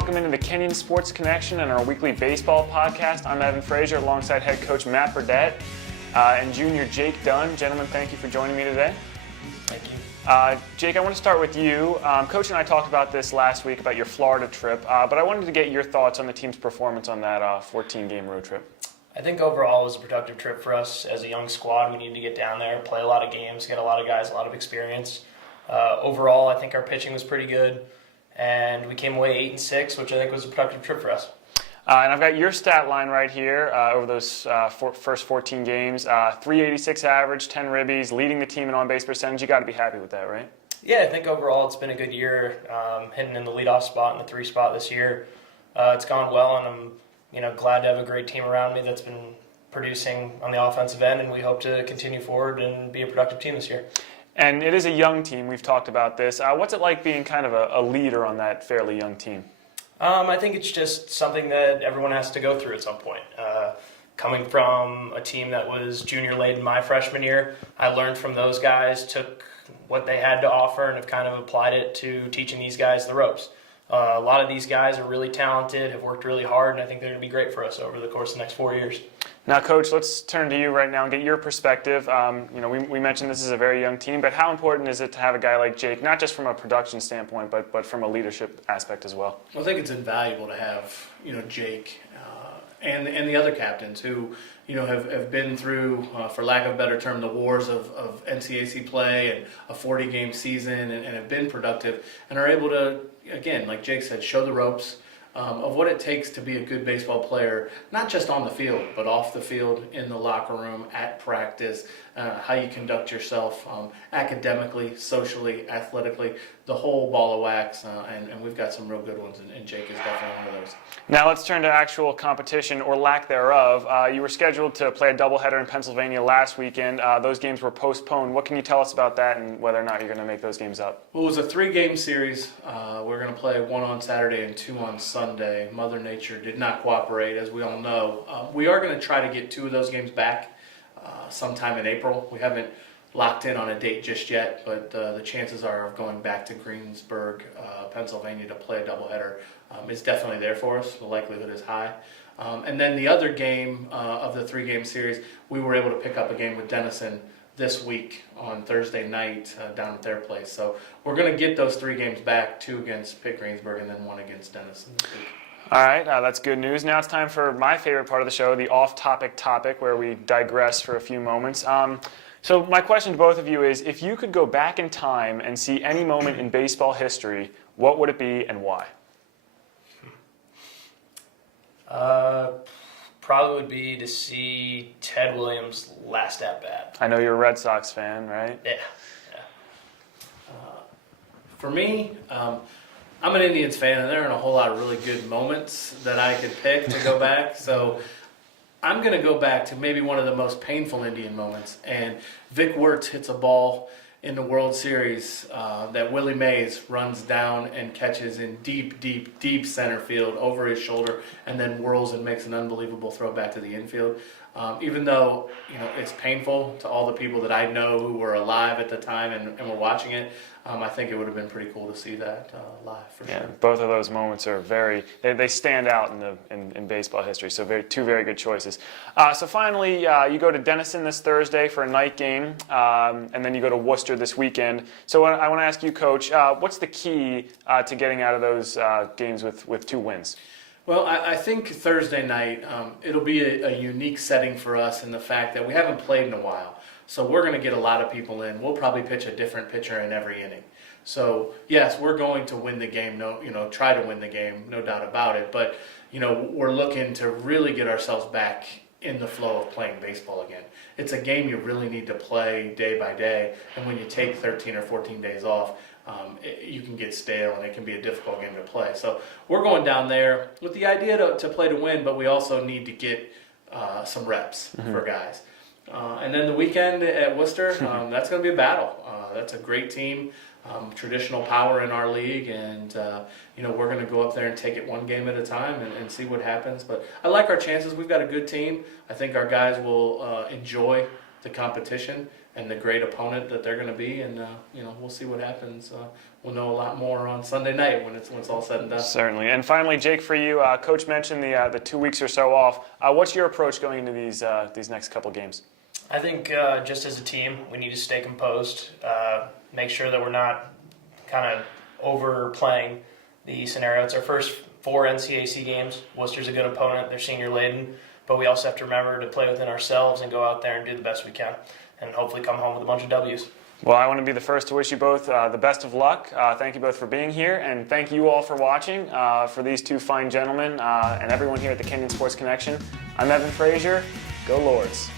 welcome into the Kenyon Sports Connection and our weekly baseball podcast. I'm Evan Frazier alongside head coach Matt Burdette and junior Jake Dunn. Gentlemen, thank you for joining me today. Thank you. Jake, I want to start with you. Coach and I talked about this last week about your Florida trip, but I wanted to get your thoughts on the team's performance on that 14-game road trip. I think overall it was a productive trip for us as a young squad. We needed to get down there, play a lot of games, get a lot of guys, a lot of experience. Overall, I think our pitching was pretty good, and we came away 8-6, which I think was a productive trip for us. And I've got your stat line right here over those first 14 games. 386 average, 10 ribbies, leading the team in on-base percentage. You got to be happy with that, right? Yeah, I think overall it's been a good year, hitting in the leadoff spot and the 3 spot this year. It's gone well, and I'm glad to have a great team around me that's been producing on the offensive end, and we hope to continue forward and be a productive team this year. And it is a young team. We've talked about this. What's it like being kind of a leader on that fairly young team? I think it's just something that everyone has to go through at some point. Coming from a team that was junior-laden my freshman year, I learned from those guys, took what they had to offer, and have kind of applied it to teaching these guys the ropes. A lot of these guys are really talented, have worked really hard, and I think they're going to be great for us over the course of the next 4 years. Now, Coach, let's turn to you right now and get your perspective. We mentioned this is a very young team, but how important is it to have a guy like Jake, not just from a production standpoint, but from a leadership aspect as well? I think it's invaluable to have, Jake and the other captains who, have been through, for lack of a better term, the wars of NCAC play and a 40-game season and have been productive and are able to, again, like Jake said, show the ropes of what it takes to be a good baseball player, not just on the field, but off the field, in the locker room, at practice, how you conduct yourself academically, socially, athletically, the whole ball of wax, and we've got some real good ones, and Jake is definitely one of those. Now let's turn to actual competition, or lack thereof. You were scheduled to play a doubleheader in Pennsylvania last weekend. Those games were postponed. What can you tell us about that and whether or not you're going to make those games up? Well, it was a 3-game series. We're going to play 1 on Saturday and 2 on Sunday. Mother Nature did not cooperate, as we all know. We are going to try to get 2 of those games back sometime in April. We haven't locked in on a date just yet, but the chances are of going back to Greensburg, Pennsylvania to play a doubleheader is definitely there for us. The likelihood is high. And then the other game of the 3-game series, we were able to pick up a game with Denison this week on Thursday night down at their place. So we're going to get those 3 games back, 2 against Pitt-Greensburg and then 1 against Denison this week. All right, that's good news. Now it's time for my favorite part of the show, the off-topic topic, where we digress for a few moments. So my question to both of you is, if you could go back in time and see any moment in baseball history, what would it be and why? Probably would be to see Ted Williams' last at-bat. I know you're a Red Sox fan, right? Yeah. For me, I'm an Indians fan, and there aren't a whole lot of really good moments that I could pick to go back. So I'm going to go back to maybe one of the most painful Indian moments. And Vic Wertz hits a ball in the World Series that Willie Mays runs down and catches in deep center field over his shoulder, and then whirls and makes an unbelievable throw back to the infield. Even though it's painful to all the people that I know who were alive at the time and were watching it, I think it would have been pretty cool to see that live for sure. Yeah, both of those moments are they stand out in baseball history. So two very good choices. So finally, you go to Denison this Thursday for a night game, and then you go to Worcester this weekend. So I want to ask you, Coach, what's the key to getting out of those games with 2 wins? Well, I think Thursday night, it'll be a unique setting for us in the fact that we haven't played in a while. So we're going to get a lot of people in. We'll probably pitch a different pitcher in every inning. So, yes, we're going to win the game, try to win the game, no doubt about it. But, we're looking to really get ourselves back in the flow of playing baseball again. It's a game you really need to play day by day. And when you take 13 or 14 days off, you can get stale and it can be a difficult game to play. So we're going down there with the idea to play to win, but we also need to get some reps for guys. And then the weekend at Worcester, that's going to be a battle. That's a great team, traditional power in our league, and we're going to go up there and take it 1 game at a time and see what happens. But I like our chances. We've got a good team. I think our guys will enjoy the competition and the great opponent that they're going to be, and we'll see what happens we'll know a lot more on Sunday night when it's all said and done. Certainly. And finally, Jake, for you, Coach mentioned the 2 weeks or so off. What's your approach going into these next couple games? I think just as a team, we need to stay composed, make sure that we're not kind of overplaying the scenario. It's our first 4 NCAC games. Worcester's a good opponent. They're senior laden. But we also have to remember to play within ourselves and go out there and do the best we can and hopefully come home with a bunch of W's. Well, I want to be the first to wish you both the best of luck. Thank you both for being here, and thank you all for watching. For these two fine gentlemen and everyone here at the Kenyon Sports Connection, I'm Evan Frazier. Go Lords.